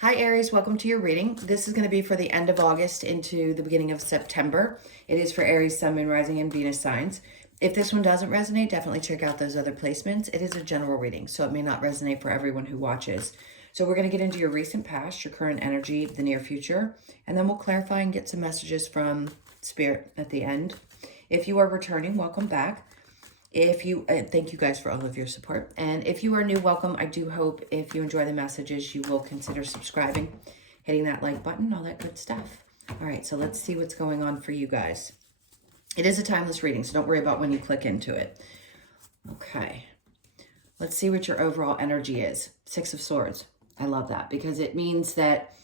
Hi Aries, welcome to your reading. This is going to be for the end of August into the beginning of September. It is for Aries, Sun, Moon, Rising, and Venus signs. If this one doesn't resonate, definitely check out those other placements. It is a general reading, so it may not resonate for everyone who watches. So we're going to get into your recent past, your current energy, the near future, and then we'll clarify and get some messages from Spirit at the end. If you are returning, welcome back. Thank you guys for all of your support. And if you are new, welcome. I do hope if you enjoy the messages, you will consider subscribing, hitting that like button, all that good stuff. All right, so let's see what's going on for you guys. It is a timeless reading, so don't worry about when you click into it. Okay, let's see what your overall energy is. Six of Swords. I love that because it means that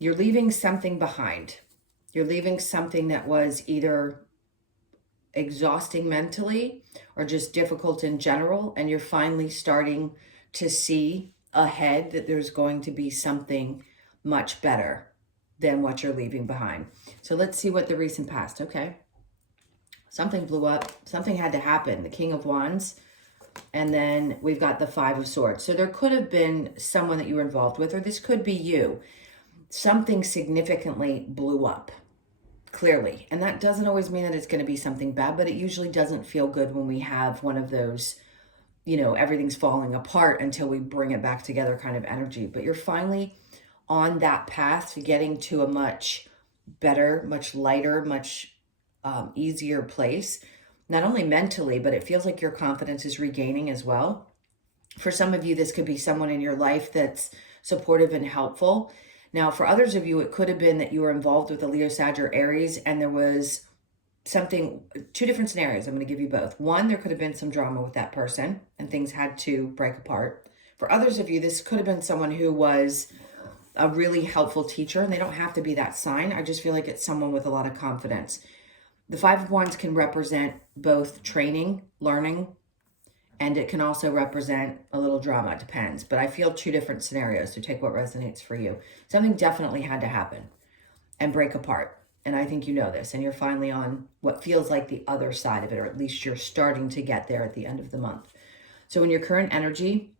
you're leaving something behind. You're leaving something that was either exhausting mentally or just difficult in general, and you're finally starting to see ahead that there's going to be something much better than what you're leaving behind. So let's see what the recent past. Okay, something blew up, something had to happen. The King of Wands, and then we've got the Five of Swords. So there could have been someone that you were involved with, or this could be you. Something significantly blew up, clearly. And that doesn't always mean that it's going to be something bad, but it usually doesn't feel good when we have one of those, everything's falling apart until we bring it back together kind of energy. But you're finally on that path to getting to a much better, much lighter, much easier place, not only mentally, but it feels like your confidence is regaining as well. For some of you, this could be someone in your life that's supportive and helpful. Now, for others of you, it could have been that you were involved with a Leo, Sag, or Aries, and there was something, two different scenarios. I'm going to give you both. One, there could have been some drama with that person, and things had to break apart. For others of you, this could have been someone who was a really helpful teacher, and they don't have to be that sign. I just feel like it's someone with a lot of confidence. The Five of Wands can represent both training, learning, and it can also represent a little drama. It depends. But I feel two different scenarios, so take what resonates for you. Something definitely had to happen and break apart. And I think you know this. And you're finally on what feels like the other side of it, or at least you're starting to get there at the end of the month. So in your current energy,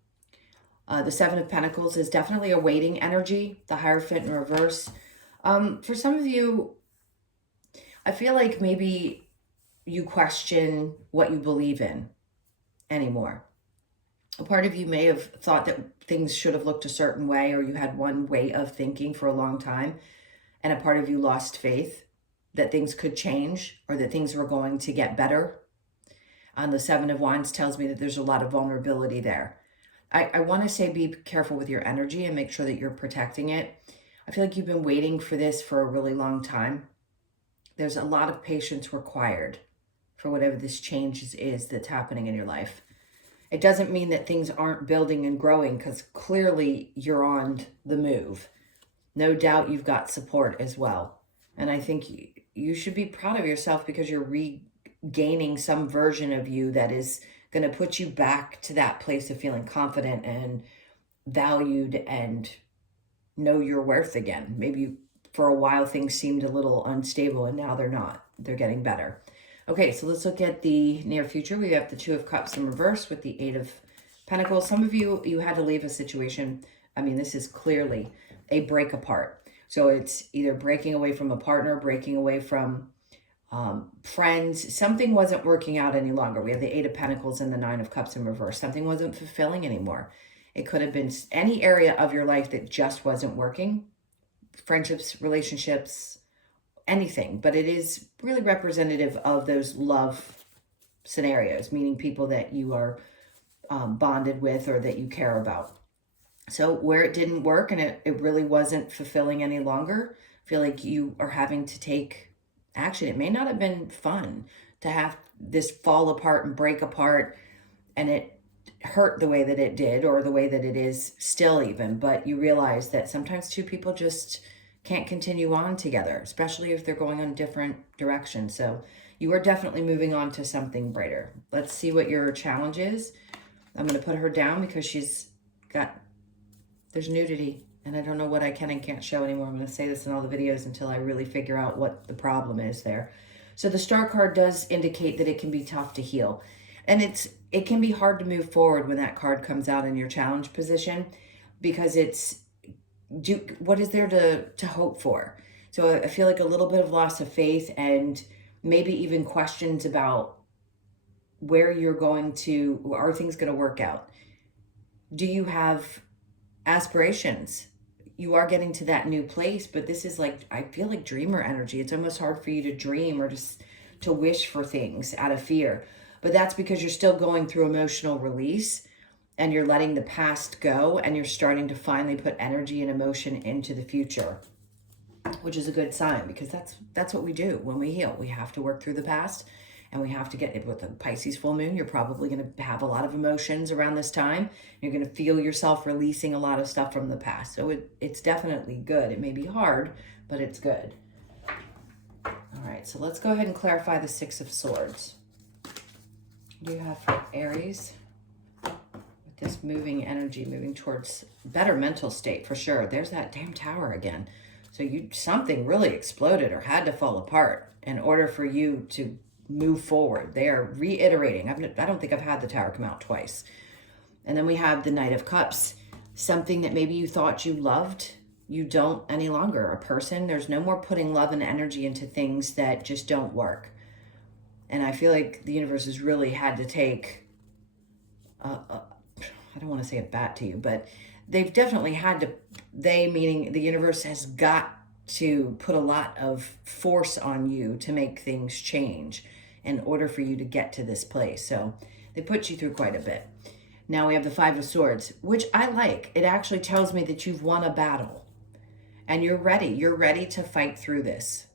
the Seven of Pentacles is definitely a waiting energy. The Hierophant in reverse. For some of you, I feel like maybe you question what you believe in anymore. A part of you may have thought that things should have looked a certain way, or you had one way of thinking for a long time, and a part of you lost faith that things could change or that things were going to get better. And the Seven of Wands tells me that there's a lot of vulnerability there. I want to say be careful with your energy and make sure that you're protecting it. I feel like you've been waiting for this for a really long time. There's a lot of patience required for whatever this change is that's happening in your life. It doesn't mean that things aren't building and growing, because clearly you're on the move. No doubt you've got support as well. And I think you should be proud of yourself because you're regaining some version of you that is going to put you back to that place of feeling confident and valued and know your worth again. Maybe for a while things seemed a little unstable, and now they're not. They're getting better. Okay, so let's look at the near future. We have the Two of Cups in reverse with the Eight of Pentacles. Some of you had to leave a situation. I mean, this is clearly a break apart. So it's either breaking away from a partner, breaking away from friends. Something wasn't working out any longer. We have the Eight of Pentacles and the Nine of Cups in reverse. Something wasn't fulfilling anymore. It could have been any area of your life that just wasn't working. Friendships, relationships, anything. But it is really representative of those love scenarios, meaning people that you are bonded with or that you care about. So where it didn't work and it really wasn't fulfilling any longer, I feel like you are having to take action. It may not have been fun to have this fall apart and break apart, and it hurt the way that it did, or the way that it is still even, but you realize that sometimes two people just can't continue on together, especially if they're going on different directions. So you are definitely moving on to something brighter. Let's see what your challenge is. I'm going to put her down because there's nudity, and I don't know what I can and can't show anymore. I'm going to say this in all the videos until I really figure out what the problem is there. So the Star card does indicate that it can be tough to heal. And it can be hard to move forward when that card comes out in your challenge position, because it's what is there to hope for? So I feel like a little bit of loss of faith and maybe even questions about where you're going to, are things going to work out? Do you have aspirations? You are getting to that new place, but this is like, I feel like dreamer energy. It's almost hard for you to dream or to wish for things out of fear. But that's because you're still going through emotional release and you're letting the past go and you're starting to finally put energy and emotion into the future, which is a good sign because that's what we do when we heal. We have to work through the past and we have to get it with the Pisces full moon. You're probably going to have a lot of emotions around this time. You're going to feel yourself releasing a lot of stuff from the past. So it's definitely good. It may be hard, but it's good. All right, so let's go ahead and clarify the Six of Swords. What do you have for Aries? With this moving energy, moving towards better mental state for sure. There's that damn tower again. So something really exploded or had to fall apart in order for you to move forward. They are reiterating. I don't think I've had the tower come out twice. And then we have the Knight of Cups. Something that maybe you thought you loved, you don't any longer. A person, there's no more putting love and energy into things that just don't work. And I feel like the universe has really had to take, I don't want to say a bat to you, but they've definitely had to, meaning the universe has got to put a lot of force on you to make things change in order for you to get to this place. So they put you through quite a bit. Now we have the Five of Swords, which I like. It actually tells me that you've won a battle and you're ready. You're ready to fight through this.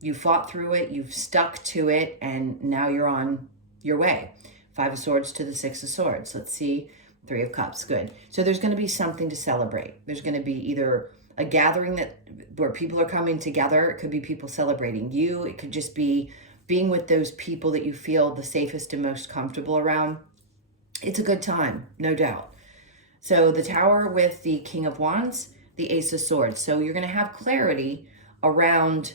You fought through it, you've stuck to it, and now you're on your way. Five of Swords to the Six of Swords. Let's see. Three of Cups. Good. So there's going to be something to celebrate. There's going to be either a gathering where people are coming together. It could be people celebrating you. It could just be being with those people that you feel the safest and most comfortable around. It's a good time, no doubt. So the Tower with the King of Wands, the Ace of Swords. So you're going to have clarity around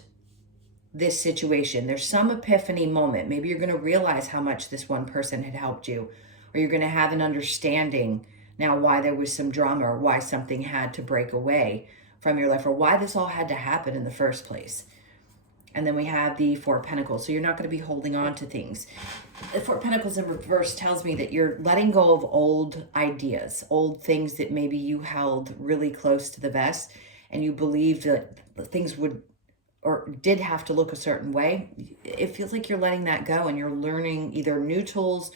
this situation. There's some epiphany moment. Maybe you're going to realize how much this one person had helped you, or you're going to have an understanding now why there was some drama or why something had to break away from your life or why this all had to happen in the first place. And then we have the Four of Pentacles. So you're not going to be holding on to things. The Four of Pentacles in reverse tells me that you're letting go of old ideas, old things that maybe you held really close to the vest and you believed that things would or did have to look a certain way. It feels like you're letting that go and you're learning either new tools,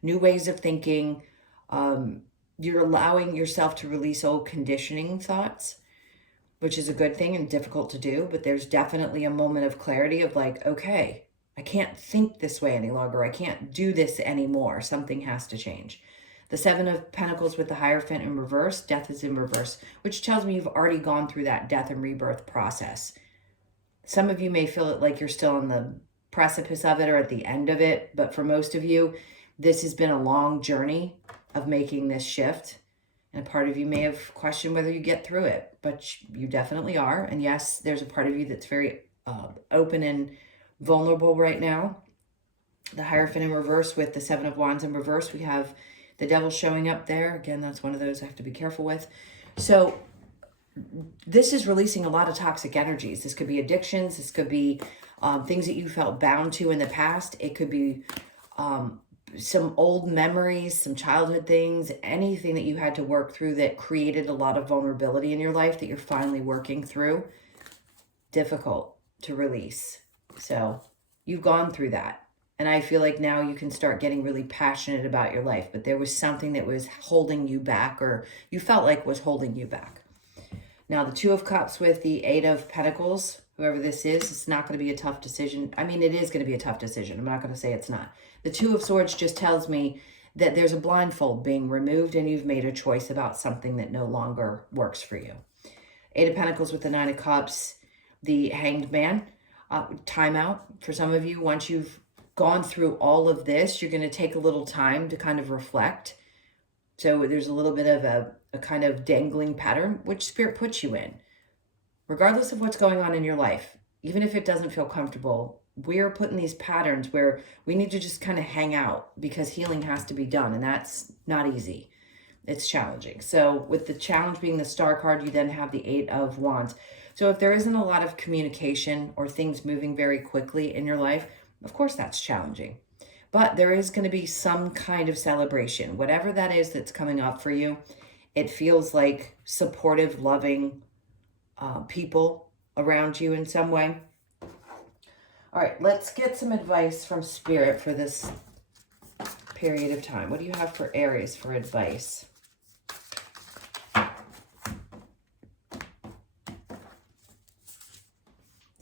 new ways of thinking. You're allowing yourself to release old conditioning thoughts, which is a good thing and difficult to do, but there's definitely a moment of clarity of like, okay, I can't think this way any longer. I can't do this anymore. Something has to change. The Seven of Pentacles with the Hierophant in reverse, death is in reverse, which tells me you've already gone through that death and rebirth process. Some of you may feel it like you're still on the precipice of it or at the end of it, but for most of you, this has been a long journey of making this shift. And a part of you may have questioned whether you get through it, but you definitely are. And yes, there's a part of you that's very open and vulnerable right now. The Hierophant in reverse with the Seven of Wands in reverse. We have the Devil showing up there. Again, that's one of those I have to be careful with. So this is releasing a lot of toxic energies. This could be addictions. This could be things that you felt bound to in the past. It could be some old memories, some childhood things, anything that you had to work through that created a lot of vulnerability in your life that you're finally working through. Difficult to release. So you've gone through that. And I feel like now you can start getting really passionate about your life, but there was something that was holding you back or you felt like was holding you back. Now the Two of Cups with the Eight of Pentacles, whoever this is, it's not going to be a tough decision. I mean, it is going to be a tough decision. I'm not going to say it's not. The Two of Swords just tells me that there's a blindfold being removed and you've made a choice about something that no longer works for you. Eight of Pentacles with the Nine of Cups, the Hanged Man, timeout. For some of you, once you've gone through all of this, you're going to take a little time to kind of reflect. So there's a little bit of a kind of dangling pattern, which Spirit puts you in. Regardless of what's going on in your life, even if it doesn't feel comfortable, we're put in these patterns where we need to just kind of hang out because healing has to be done, and that's not easy. It's challenging. So with the challenge being the Star card, you then have the Eight of Wands. So if there isn't a lot of communication or things moving very quickly in your life, of course that's challenging. But there is going to be some kind of celebration, whatever that is that's coming up for you. It feels like supportive, loving people around you in some way. All right, let's get some advice from Spirit for this period of time. What do you have for Aries for advice?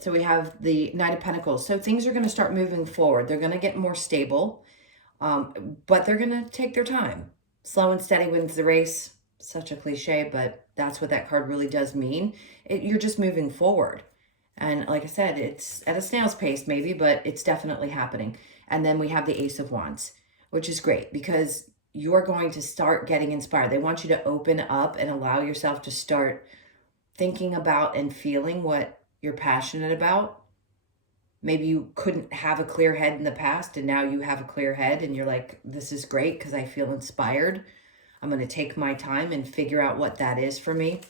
So we have the Knight of Pentacles. So things are going to start moving forward. They're going to get more stable, but they're going to take their time. Slow and steady wins the race. Such a cliche, but that's what that card really does mean. You're just moving forward. And like I said, it's at a snail's pace maybe, but it's definitely happening. And then we have the Ace of Wands, which is great because you're going to start getting inspired. They want you to open up and allow yourself to start thinking about and feeling what you're passionate about. Maybe you couldn't have a clear head in the past and now you have a clear head and you're like, this is great because I feel inspired. I'm going to take my time and figure out what that is for me.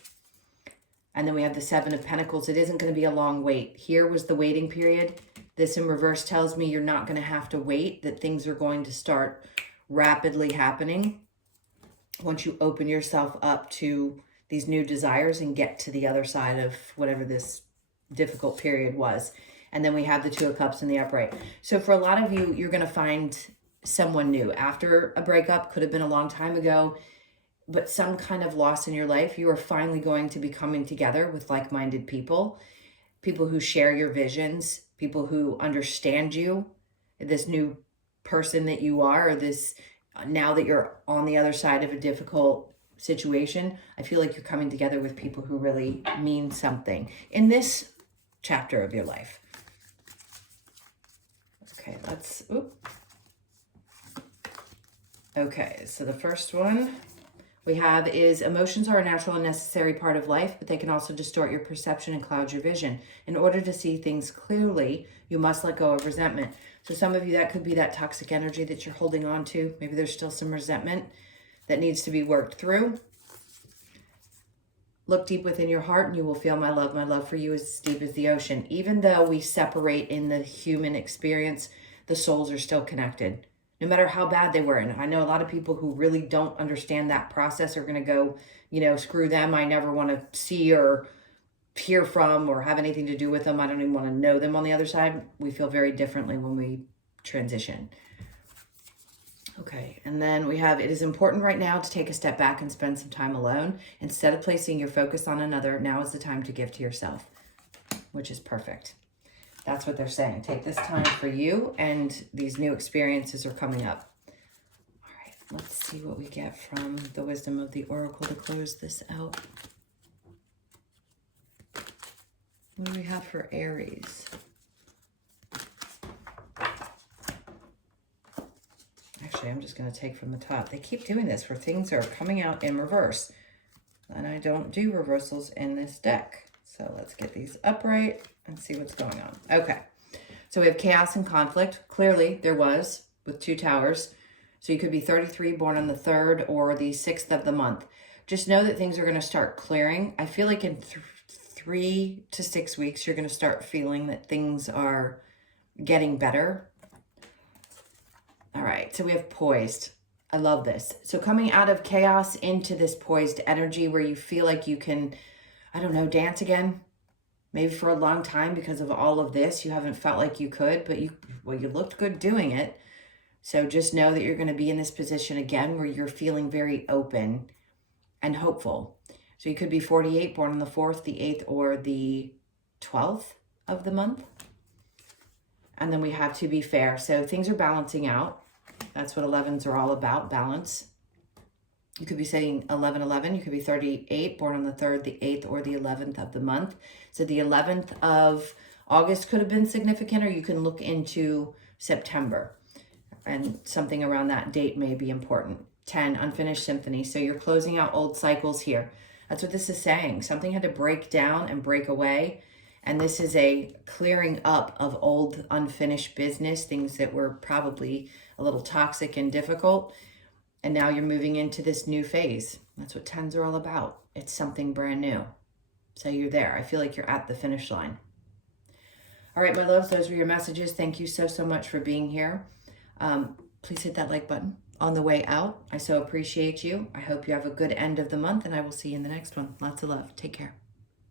And then we have the Seven of Pentacles. It isn't going to be a long wait. Here was the waiting period. This in reverse tells me you're not going to have to wait, that things are going to start rapidly happening once you open yourself up to these new desires and get to the other side of whatever this difficult period was. And then we have the Two of Cups in the upright. So for a lot of you, you're going to find someone new after a breakup. Could have been a long time ago, but some kind of loss in your life. You are finally going to be coming together with like-minded people, people who share your visions, people who understand you, this new person that you are, or this, now that you're on the other side of a difficult situation. I feel like you're coming together with people who really mean something in this chapter of your life. Okay, Okay, so the first one we have is emotions are a natural and necessary part of life, but they can also distort your perception and cloud your vision. In order to see things clearly, you must let go of resentment. So some of you, that could be that toxic energy that you're holding on to. Maybe there's still some resentment that needs to be worked through. Look deep within your heart and you will feel my love. My love for you is as deep as the ocean. Even though we separate in the human experience, the souls are still connected. No matter how bad they were. And I know a lot of people who really don't understand that process are going to go, you know, screw them. I never want to see or hear from or have anything to do with them. I don't even want to know them on the other side. We feel very differently when we transition. Okay, and then we have, it is important right now to take a step back and spend some time alone. Instead of placing your focus on another, now is the time to give to yourself, which is perfect. That's what they're saying. Take this time for you, and these new experiences are coming up. All right, let's see what we get from the wisdom of the Oracle to close this out. What do we have for Aries? Actually, I'm just going to take from the top. They keep doing this where things are coming out in reverse. And I don't do reversals in this deck. So let's get these upright and see what's going on. Okay. So we have chaos and conflict. Clearly, there was with 2 towers. So you could be 33, born on the 3rd or the 6th of the month. Just know that things are going to start clearing. I feel like in 3 to 6 weeks, you're going to start feeling that things are getting better. All right, so we have poised. I love this. So coming out of chaos into this poised energy where you feel like you can, I don't know, dance again. Maybe for a long time because of all of this, you haven't felt like you could, but you looked good doing it. So just know that you're going to be in this position again where you're feeling very open and hopeful. So you could be 48, born on the 4th, the 8th, or the 12th of the month. And then we have to be fair. So things are balancing out. That's what 11s are all about, balance. You could be saying 1111. You could be 38, born on the 3rd, the 8th, or the 11th of the month. So the 11th of August could have been significant, or you can look into September. And something around that date may be important. 10, unfinished symphony. So you're closing out old cycles here. That's what this is saying. Something had to break down and break away. And this is a clearing up of old unfinished business, things that were probably a little toxic and difficult. And now you're moving into this new phase. That's what 10s are all about. It's something brand new. So you're there. I feel like you're at the finish line. All right, my loves, those were your messages. Thank you so, so much for being here. Please hit that like button on the way out. I so appreciate you. I hope you have a good end of the month, and I will see you in the next one. Lots of love. Take care.